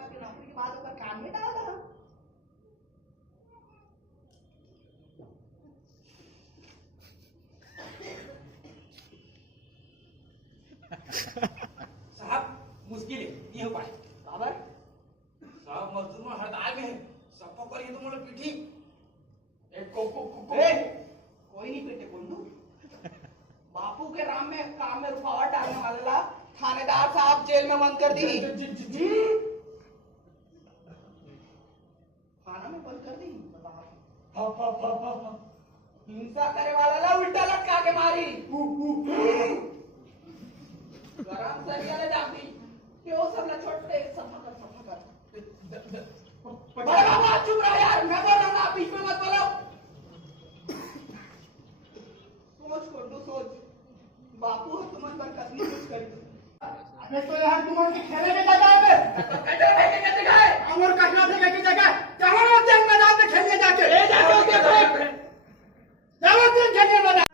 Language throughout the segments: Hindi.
टका की नौकरी के बाद ओकर काम में डाल रहा। साहब मुश्किल है ये हो पाए खबर साहब मजदूर में हड़ताल में है सबको करिए तो मोला पीठी एक को कोई नहीं पीटे बोलू बापू के काम में रुकावट डालने वाला थानेदार साहब जेल में बंद कर दी। थाना में बंद कर दी। हिंसा करे वाला ला उल्टा लटका के मारी। गरम सरिया ले जाती क्यों सब ला छोटे सफा कर बड़े बाबा चुप रहो यार मैं बोल रहा हूँ आप बीच में मत बोलो। सोच कोंडू सोच बापू तुमन पर कसनी कुछ करी अबे तो यार तुम उनके खेले में जगह है कैसे फेंके कैसे गए अमर कहाँ से की जगह जहाँ वो जंग मैदान में खेलने जाके ले जाके उसके जाओ तुम खेलने मैदान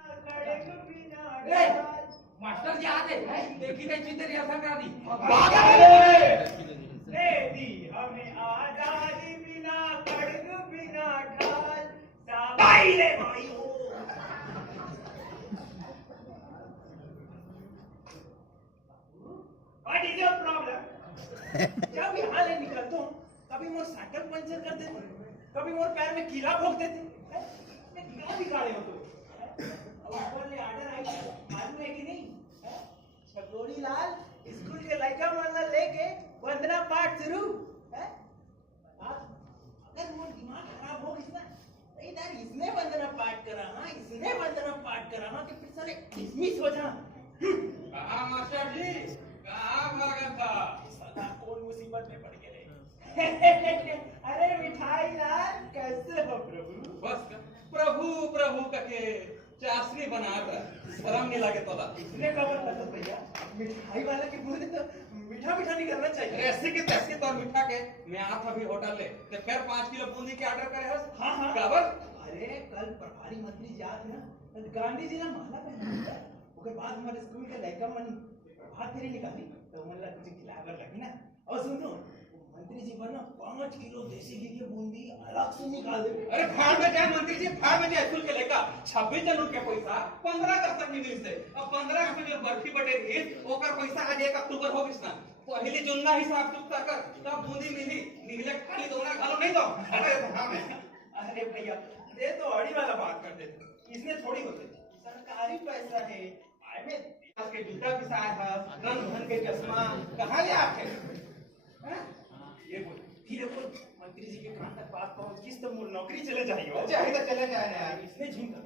मास्टर जी आते देखी नहीं चित्ते रिहर्सल करा दी भागा दे दी हमें आजादी बिना खड़ग बिना ढाल भाई रे भाई हो What is your problem? जब यहाँ ले निकलता हूँ कभी मोर साइकिल पंचर कर देते कभी मोर पैर में कीड़ा ठोक देते क्या बिगाड़े हो तुम ऊपर ले आर्डर आई मालूम है कि नहीं छगोड़ी लाल स्कूल के लड़का वाला लेके वंदना पाठ शुरू अगर मोर दिमाग खराब हो इसना इधर इसने वंदना पाठ करा हाँ इसने वंदना पाठ करा हाँ कि फिर साले डिसमिस हो जा कहाँ मास्टर जी कहाँ भागा था साला कौन मुसीबत में पड़ गए अरे मिठाई लाल कैसे हो प्रभु बस प्रभु प्रभु कके चाशनी बना कर शर्म नहीं लगे तोला इसने कबर लगा भैया मिठाई वाला के मुंह तो मीठा मीठा नहीं करना चाहिए ऐसे के तैसे तो मीठा के मैं आप अभी होटल ले तो फिर 5 किलो बूंदी के ऑर्डर करे हस हाँ काबर अरे कल प्रभारी मंत्री जी आते ना गांधी जी ने माला पहना उसके बाद हमारे स्कूल के लड़का मन प्रभात फेरी निकाली तो मन कुछ खिलाकर लगी ना और सुनो मंत्री जी पर ना 5 किलो देसी घी की बूंदी अलग से निकाल दे अरे फाड़ में जाए मंत्री जी फाड़ में जाए स्कूल के लेका 26 जनवरी के पैसा 15 अगस्त तक मिली से अब 15 अगस्त में जो बर्फी बटे रही ओकर पैसा आज 1 अक्टूबर हो गइस ना पहले जुन्ना हिसाब चुकता कर तब बूंदी मिली निगले खाली दोना घालो नहीं दो अरे भैया ये तो अड़ी वाला बात कर देते इसने थोड़ी होते सरकारी पैसा है आए में देश के जूता पिसाया है रंग धन के चश्मा कहाँ ले आते हैं ये बोल धीरे बोल मंत्री जी के कान तक बात पहुंच किस तो मोर नौकरी चले जाइयो चाहिए तो चले जाए यार इसने झिंग कर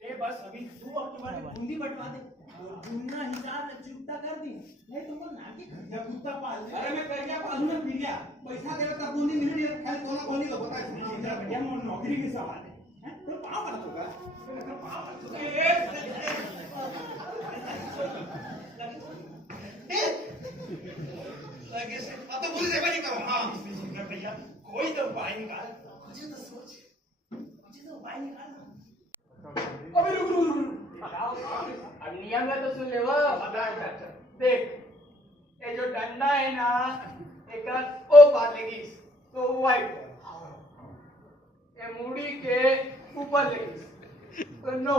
ए बस अभी 2 अक्टूबर में बूंदी बंटवा दे और गुन्ना हिसाब से चुकता कर दी नहीं तुम नाकी खर्चा कुत्ता पाल अरे मैं करिया पालू में पी गया पैसा देवे तब बूंदी मिली नहीं खाली कोना कोनी तो बता इधर भैया मोर नौकरी के सवाल है तो पाव कर दूंगा पाव कर दूंगा लगे से अब तो बुरी सेवा नहीं करो हां भैया कोई तो उपाय निकाल मुझे तो सोच मुझे तो उपाय निकाल अबे रुक अब नियम है तो सुन ले वो देख ये जो डंडा है ना एक ओ पार लेगी तो वाइट ये मुड़ी के ऊपर लेगी तो नो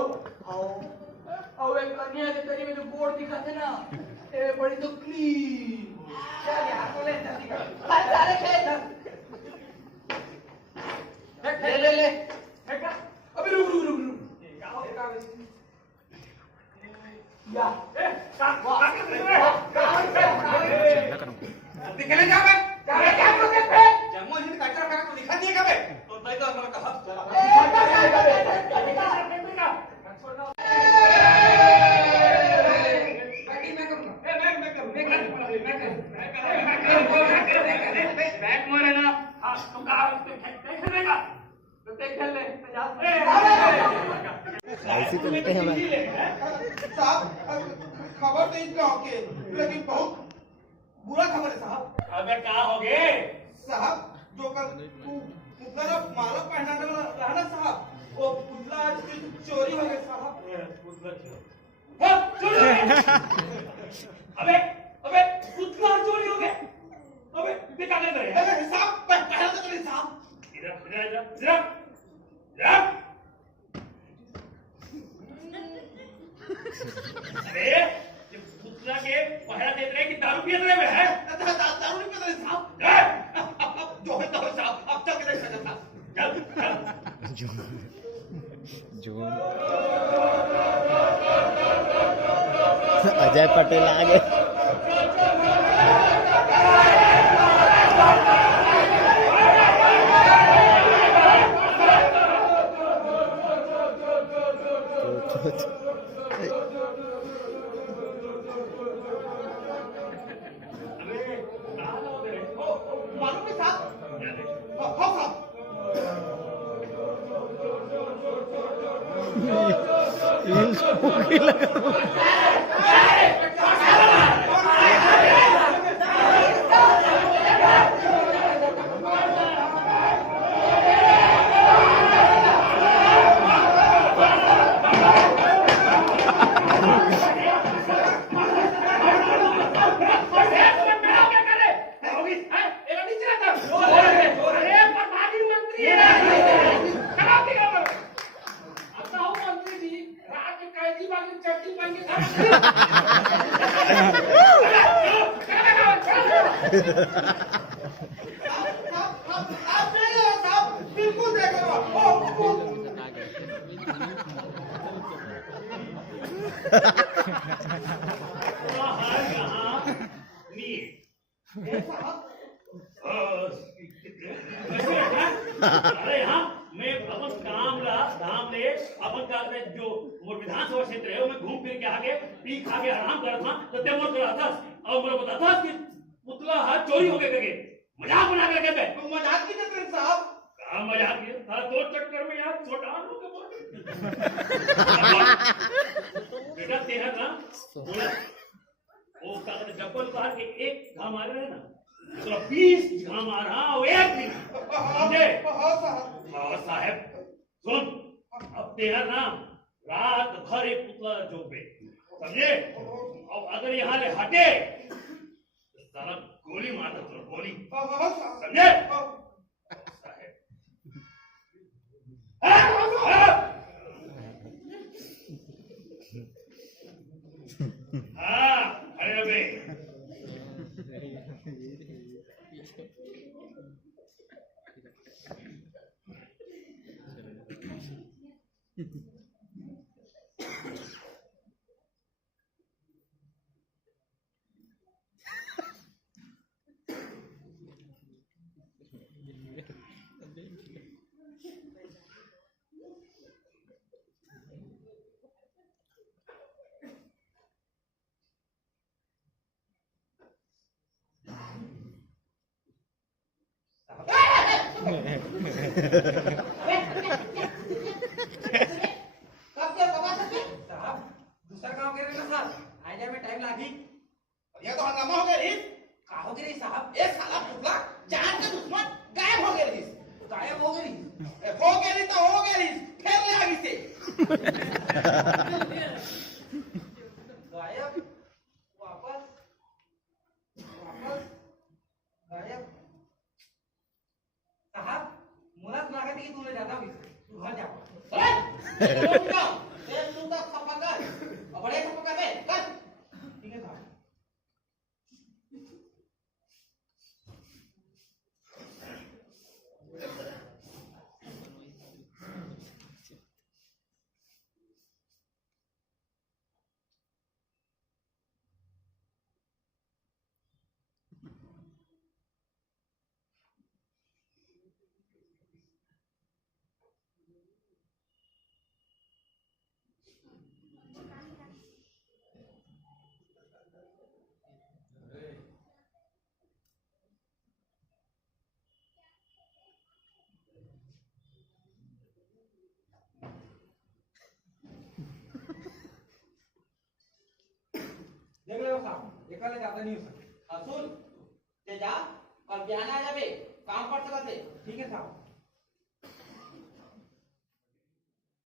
और एक कन्या के तेरी में जो बोर्ड दिखाते ना ये बड़ी तो क्लीन क्या यार बोले जल्दी कर सारे खेल ले अबे रुक या दिखने जा बे क्या बोलते थे जम्मू हिंद कचरा करा तो दिखा दिए कबे तो भाई तो हमरा कहा बैट मारे ना तुम कहा खेलेगा तो खेल ले ऐसी चलते हैं भाई साहब खबर तो इतना होके लेकिन बहुत बुरा खबर है साहब अबे क्या हो गए साहब जो कल पुतला माला पहनाने वाला रहा ना साहब वो पुतला आज चोरी हो गया साहब अबे अबे पुतला चोरी हो गया अबे ये क्या कर रहे अरे हैं? हिसाब पहला तो हिसाब इधर इधर इधर इधर इधर। अरे ये पुतला के पहरा देते रहे कि दारू पिए रहे में है? दारू नहीं पता हिसाब ए, जो है तो हिसाब अब तक नहीं सकता चल चल। जोन अजय पटेल आ गए। अरे कहाँ हो गए? मालूम है साहब क्या देख? हाँ साहब आप देख रहे हो साहब बिल्कुल देख रहे हो अरे हाँ मैं अपन काम ला धाम ले अपन का जो मोर विधानसभा क्षेत्र है वो मैं घूम फिर के आगे पी खा के आराम कर था तो ते मोर करा था और मोर बता था कि पुतला हाथ चोरी हो गए करके मजाक बना करके मैं मजाक नहीं कर रहे साहब कहाँ मजाक किया सारा दो चक्कर में यार छोटा हो के बोल बेटा तेरा ना बोला वो का जब्बल उतार के एक घाम मार रहे ना तो 20 घाम मारा वो एक दिन समझे हाँ साहब हाँ साहब सुन अब तेरा नाम रात भर एक पुतला जोबे समझे अब अगर यहाँ ले हटे तो साला गोली मारता तुझे गोली हाँ साहब समझे हाँ अरे अबे साहब दूसरा काम कर रहे ना साहब आइडिया में टाइम लागी ये तो हंगामा हो गया रे का हो गई साहब एक साला पुतला जान के दुश्मन गायब हो गया रे गायब हो गई हो गया रे तो हो गया रे फिर ले आगे से गायब वापस वापस गायब साहब मुलाज लगा थी कि तूने ज्यादा हुई तू घर जा रुक जाओ ये तू तो सफा कर और बड़े सफा कर दे कर ठीक है साहब देख लो साहब एक वाले ज्यादा नहीं हो सकते सुन ते जा और बयान आ जाबे काम पर चला से ठीक है साहब